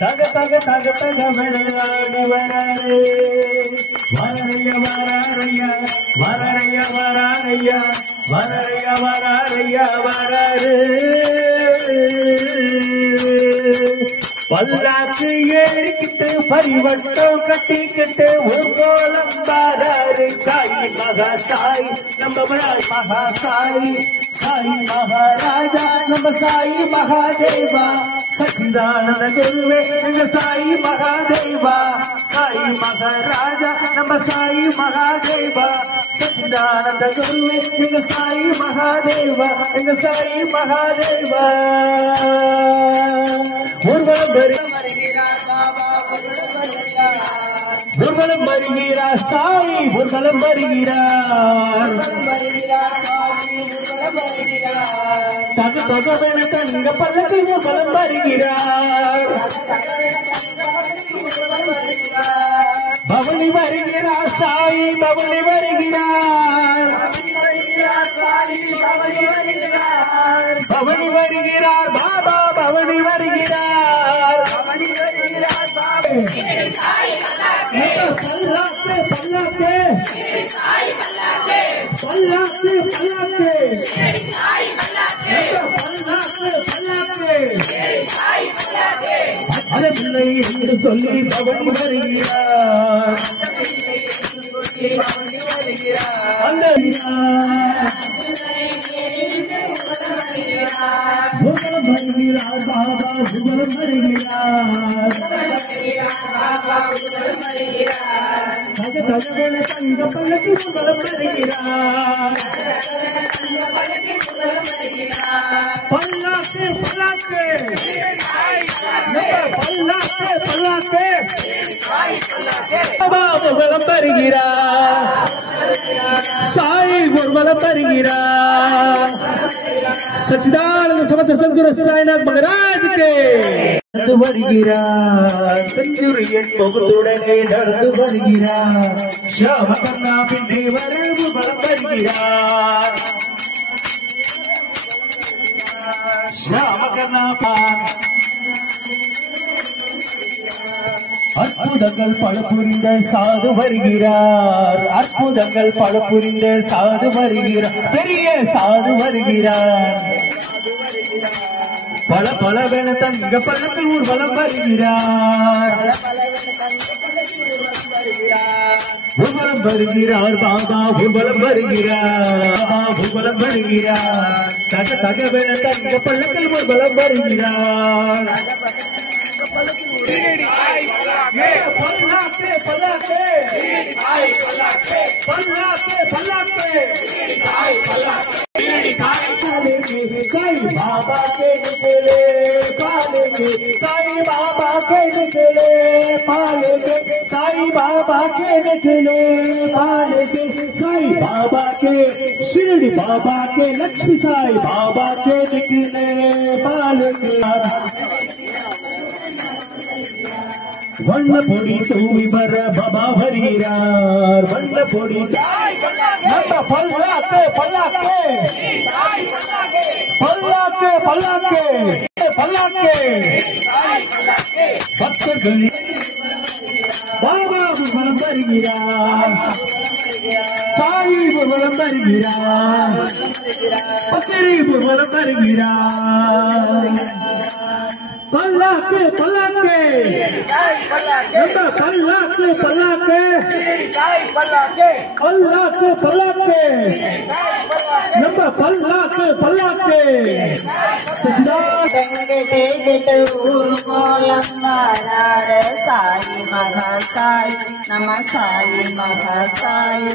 तग तग तग तग वररैया वररैया वररैया वररैया वररैया वररैया वररे पल्लाக்கு ஏறிக்கிட்டு பரிவட்டம் கட்டிக்கிட்டு ஊர்கோலம் பாராரு சாய் மகா சாய் நம்ம மகா சாய் சாய் மகாராஜா நம்ம சாய் மகாதேவா சச்சிதானந்த குருவே எங்க சாய் மகாதேவா சாய் மகாராஜா நம்ம சாய் மகாதேவா சச்சிதானந்த குருவே எங்க சாய் மகாதேவா எங்க சாய் மகாதேவா ஊர்வலம் வருகிறார் ஊர்வலம் வருகிறார் சாய் ஊர்வலம் வருகிறார் தக தகவென தங்க பல்லக்கு ஊர்வலம் வருகிறார் பவனி வருகிறார் சாய் பவனி வருகிறார் பவனி வருகிறார் பாபா பவனி வருகிறார் பல்லாக்கு பல்லாக்கு பல்லாக்கு பல்லாக்கு அதனை என்று சொல்லி பவனி வருகிறார் அந்த ஊர்வலம் வருகிறார் பாபா ஊர்வலம் வருகிறார் தக தகவென தங்க பல்லக்கு ஊர்வலம் வருகிறார் பல்லாக்கு பல்லாக்கு பல்லாக்கு பல்லாக்கு பாபா ஊர்வலம் வருகிறார் சாய் ஊர்வலம் வருகிறார் सच्चिदानंद समर्थ सद्गुरु साईनाथ महाराज के வருகிறார் செஞ்சுரியன் முகத்துடனே நடந்து வருகிறார் ஷாமகண்ணா பின்னே வரவு பலம் வருகிறார் ஷாமகண்ணா அற்புதங்கள் பல புரிந்த சாது வருகிறார் அற்புதங்கள் பல புரிந்த சாது வருகிறார் பெரிய சாது வருகிறார் பல பலவென தங்க பல்லக்கு ஊர்வலம் வருகிறார் ஊர்வலம் வருகிறார் பாபா ஊர்வலம் வருகிறார் பாபா ஊர்வலம் வருகிறார் தக தகவென தங்க பல்லக்கில் ஊர்வலம் வருகிறார் பல்லாக்கு பல்லாக்கு பல்லாக்கு பல்லாக்கு साई बाबा के निकले पालेंगे साई बाबा के निकले पालेंगे साई बाबा के निकले पालेंगे साई बाबा के शिरडी बाबा के लक्ष्मी साई बाबा के निकले पालेंगे वर्ण पोड़ी तूमी बर बाबा வருகிறார் वर्ण पोड़ी நம்ம பல்லாக்கு பல்லாக்கு பல்லாக்கு பல்லாக்கு பல்லாக்கு பக்தர்கள் பாபா ஊர்வலம் வருகிறார் சாயி ஊர்வலம் வருகிறார் பக்கரி ஊர்வலம் வருகிறார் பல்லாக்கு பல்லாக்கு நம்ம பல்லாக்கு பல்லாக்கு பல்லாக்கு பல்லாக்கு நம்ம பல்லாக்கு பல்லாக்கு கெட்டு ஊர்கோலம் வாரார சாயி மகா சாய் நம சாயி மகா சாய்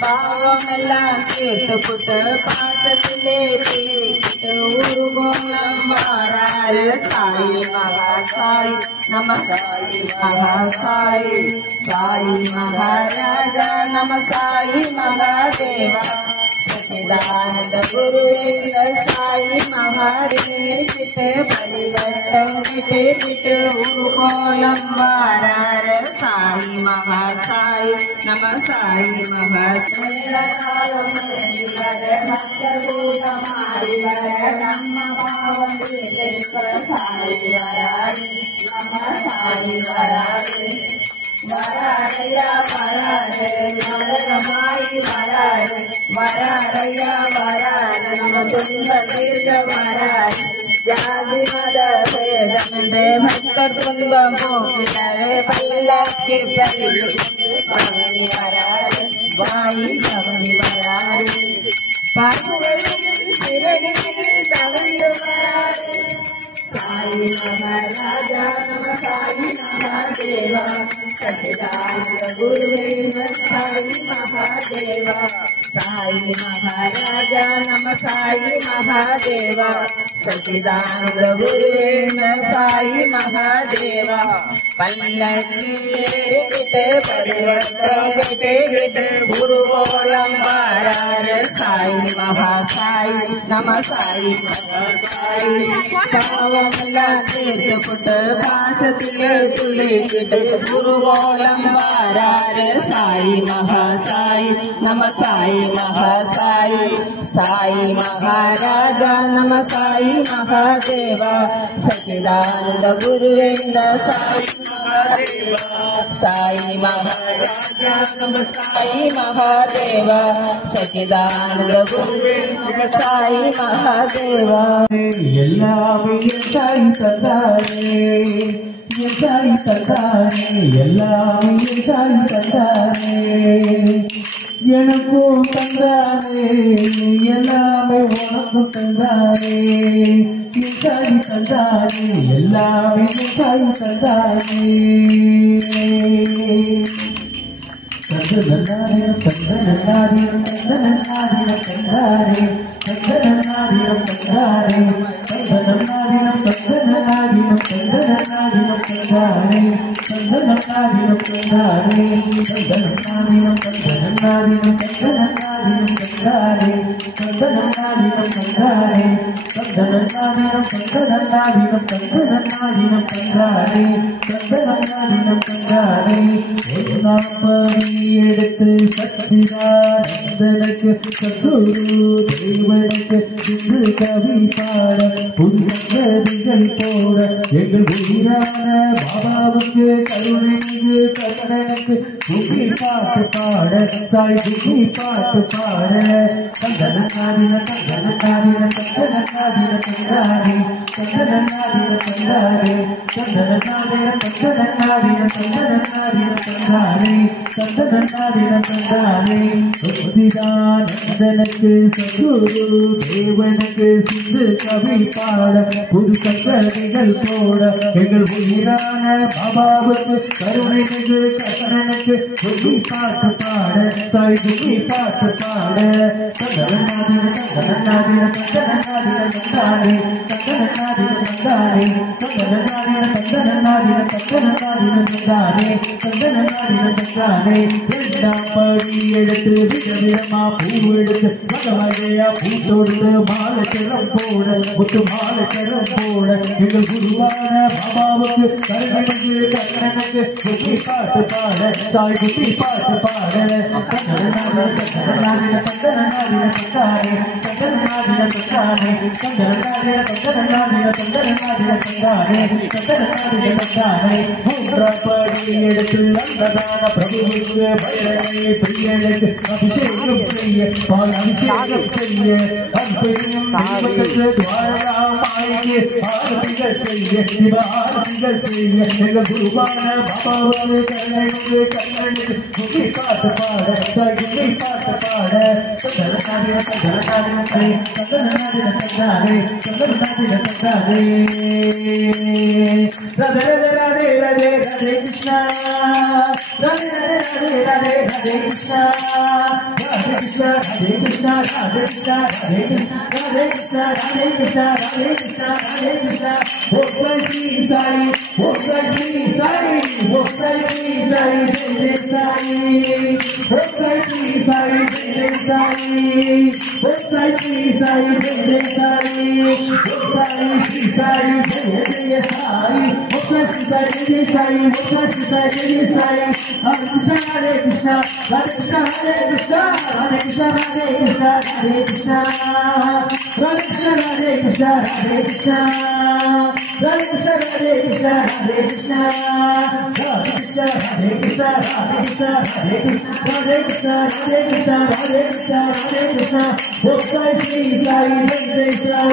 பாவமெல்லாம் தீர்த்து புட்டு பாசத்திலே பிடிக்கிட்டு ஊர்கோலம் வாரார சாயி மகா சாய் நம சாயி மகா சாய் சாயி மகாராஜா நம சாயி மகாதேவா सच्चिदानंद गुरुवेंद्र साई महादेव चिते परिवर्तन கெட்டு கெட்டு ஊர்கோலம் வாராரு சாயி மகா சாயி நம சாயி மகா காலம் மக்கள் கூட்டமாடி வர நம்ம பாவம் சாயி வராது நம்ம சாயி வராது வராரையா வராரு மரணமாய் வராரு வராரையா வராரு நம்ம துன்ப தீர்க்க வராரு ஜாதி மத பேதமென்று பக்தர் துன்பம் போகிடவே பல்லக்கு பள்ளி பவனி வராரு வாயி பவனி வராரு பாசுகளும் சிறடியில் பவனி வராரு சாயி மகாராஜா நம சாயி மகாதேவா सच्चिदानंद गुरुवे साई महादेवा साई महाराजा नम साई महादेवा सच्चिदानंद गुरुवे साई महादेवा पल्लक्की गिटे परिवर्तन गिटे गुरुगोलम वारार साई महासाई नम साई पावमला तीर्थ पुट पासतिले तुले गिटे गुरुगोलम वारार साई महासाई नम साई महासाई साई महाराजा नम साई महादेवा सच्चिदानंद गुरुवेंद साई महाराजा नम साई महादेवा सच्चिदानंद गुरुवेंद साई महादेवा எல்லாமே சாய் தந்தாரே சாய் தந்தாரே எல்லாமே சாய் தந்தாரே எனக்கும் தந்தாரே எல்லாமே உனக்கும் தந்தாரே சாய் தந்தாரே எல்லாமே சாய் தந்தாரே தந்தனன்னாரே தந்தனன்னாரே தந்தனன்னாரே தந்தாரே தந்தனன்னாரே தந்தாரே தந்தனன்னாரே தந்தனன்னாரே தந்தனன்னாரே தந்தாரே தந்தனன்னாரே தந்தாரே தந்தனன்னாரே தந்தனன்னாரே தந்தனன்னாரே தந்தாரே தந்தனன்னாரே தந்தாரே தந்தனன்னாரே தந்தனன்னாரே தந்தனன்னாரே தந்தாரே தந்தனன்னாரே தந்தாரே நாற்படி எடுத்து சச்சிதானந்தனுக்கு சத்குரு தேவனுக்கு சிந்து கவி பாட புது சங்கதிகள் போட எங்கள் உயிரான பாபாவுக்கு கருணைக்கு கண்ணனுக்கு குகி பாட்டு பாட சாய் குகி பாட்டு பாட கந்தனநாதின கந்தனநாதின கந்தனநாதின கந்தாரி கந்தனநாதின கந்தாரி கந்தனநாதின கந்தனநாதின கந்தனநாதின கந்தாரி கந்தனநாதின கந்தாரி சச்சிதானந்தனுக்கு சத்குரு தேவனுக்கு சிந்து கவி பாட புது சங்கதிகள் போட எங்கள் உயிரான பாபாவுக்கு கருணை மிகு கண்ணனுக்கு குகி பாட்டு பாட சாய் குகி பாட்டு பாட கந்தனநாதின கந்தனநாதின கந்தனநாதின கந்தாரி கந்தனநாதின கந்தாரி கந்தனநாதின கந்தனநாதின கந்தனநாதின கந்தாரி கந்தனநாதின கந்தாரி இரண்டாம் படி எடுத்து விதவிதமா பூ எடுத்து வகவகையா பூ தொடுத்து மாலச்சரம் போட முத்து மாலச்சரம் போட எங்கள் குருவான பாபாவுக்கு கருணனுக்கு கண்ணனுக்கு குகி பாட்டு பாட சாய் குகி பாட்டு பாட கந்தனநாதின கந்தனநாதின கந்தனநாதின கந்தாரி கந்தனநாதின கந்தாரி கந்தனநாதின கந்தனநாதின கந்தனநாதின கந்தாரி கந்தனநாதின கந்தாரி மூன்றாம் படி எடுத்து அன்னதான பிரபுவுக்கு பைரனை பிரியனுக்கு அபிஷேகம் செய்ய பால் அபிஷேகம் செய்ய அன்பையும் தெய்வத்துக்கு துவாரகாமாய்க்கு ஆரத்திகள் செய்ய இவ ஆரத்திகள் செய்ய எங்கள் குருவான பாபாவுக்கு கண்ணனுக்கு கண்ணனுக்கு குகி பாட்டு பாட சாய் குகி பாட்டு பாட கந்தனநாதின கந்தனநாதின கந்தனநாதின கந்தாரி கந்தனநாதின கந்தாரி ராதே ராதே ராதே ராதே கிருஷ்ணா ராதே ராதே ராதே ராதே கிருஷ்ணா ராதே கிருஷ்ணா ராதே கிருஷ்ணா ராதே கிருஷ்ணா ராதே கிருஷ்ணா ராதே கிருஷ்ணா ராதே கிருஷ்ணா ராதே கிருஷ்ணா ஓம் சாய் ஸ்ரீ சாய் ஓம் சாய் ஸ்ரீ சாய் ஓம் சாய் ஸ்ரீ சாய் ஜெய ஜெய சாய் ஓம் சாய் ஸ்ரீ சாய் ஜெய ஜெய சாய் ஓம் சாய் ஸ்ரீ சாய் ஜெய ஜெய சாய் ஓம் Sai Sri Sai Jaya Jaya Sai Jai Sai, Moksha Sai, Jai Sai, Hare Krishna, Hare Krishna, Hare Krishna, Hare Krishna, Hare Krishna, Hare Krishna, Hare Krishna, Hare Krishna, Hare Krishna, Hare Krishna, Hare Krishna, Hare Krishna, Hare Krishna, Hare Krishna, Hare Krishna, Hare Krishna, Hare Krishna, Hare Krishna, Hare Krishna, Moksha Sai, Jai Sai,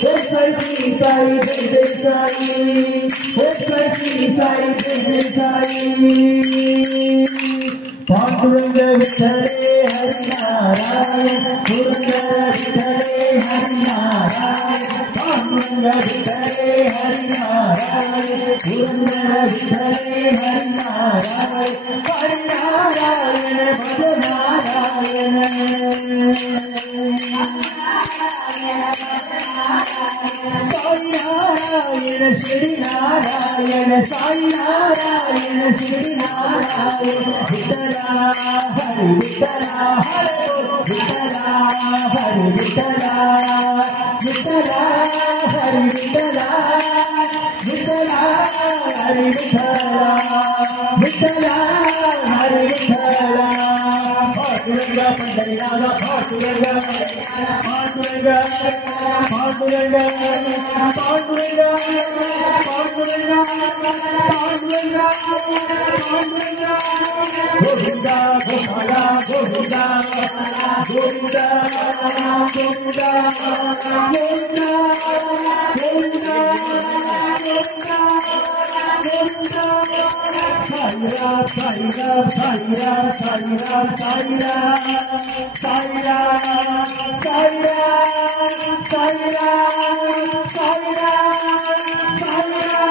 Moksha Sai, Jai Sai, Moksha Sai, Jai Sai. Panduranga Vittale Hari Narayan, Purandara Vittale Hari Narayan, Panduranga Vittale Hari Narayan, Purandara Vittale Hari Narayan, Hari Narayan, Bhaja Narayan. Sai Narayana, Shri Narayana, Sai Narayana, Shri Narayana, Vittala, Hari Vittala, Hare Vittala, Hari Vittala, Vittala, Hari Vittala, Vittala, Hari Vittala, Vittala, Hari Vittala. Panduranga Panduranga Panduranga Panduranga Panduranga Panduranga Panduranga Panduranga Panduranga Govinda Gopala Govinda Govinda Govinda Govinda Govinda Govinda Sai Ram Sai Ram Sai Ram Sai Ram Sai Ram Sai Ram Sai Ram Sai Ram Sai Ram Sai Ram.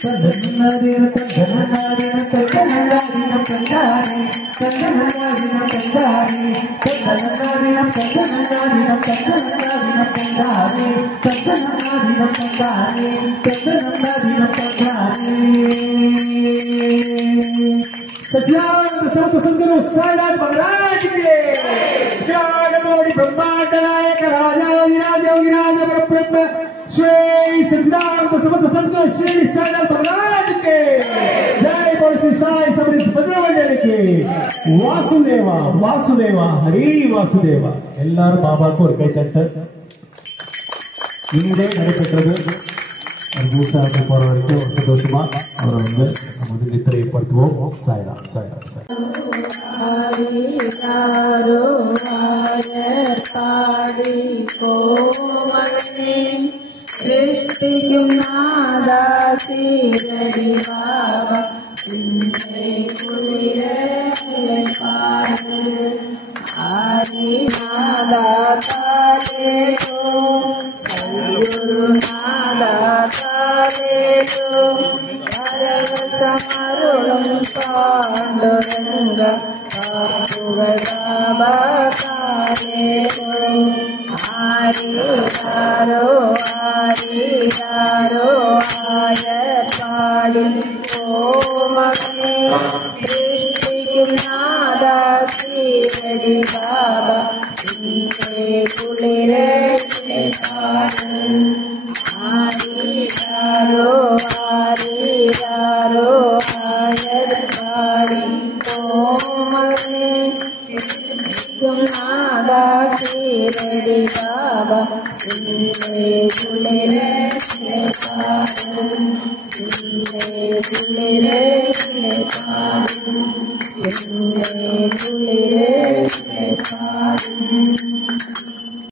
Tandanadina tandanadina tandanadina tandani tandanadina tandani tandanadina tandanadina tandanadina tandani tandanadina tandani tandanadina tandani. सच्चिदानंद संत संतनु साईनाथ महाराज के जय गौरी ब्रह्मांड नायक राजाधिराज योगिराज परब्रह्म श्री सच्चिदानंद संत संत श्री साईनाथ महाराज के जय बोल श्री साई सबरी भद्रवंदन के वासुदेवा वासुदेवा हरि वासुदेवा எல்லாரும் பாபாக்கு ஒரு கை தட்டு. இனிதே நடைபெற்றது. பூசாக்கு போற வரைக்கும் ஒரு சந்தோஷமா அவரை வந்து நம்ம வந்து நித்திரைப்படுத்துவோம். சாய்ராம் சாய்ராம் சாய்ராம். സൃഷ്ടിക്കും നാദാ ശീരടി ബാബ സിന്ധേ കുളിരേ പാട് ആരി നാദാ കാലേ തോ സദ്ഗുരു നാദാ കാലേ തോ പരവശമരുളും പാണ്ഡുരംഗ കാപ്പുകൾ ബാബ കാലേ തോ ആരിയാരോ ആരിയാരോ ആയപ്പാടി ഓമനെ സൃഷ്ടിക്കും നാദാ ശീരടി ബാബ സിന്ധേ കുളിരേ പാട് ആരിയാരോ ആരിയാരോ ആയപ്പാടി ഓമനെ നാദാ ശീരടി ബാബ സിന്ധേ കുളിരേ പാട് സിന്ധേ കുളിരേ പാട് സിന്ധേ കുളിരേ പാട്.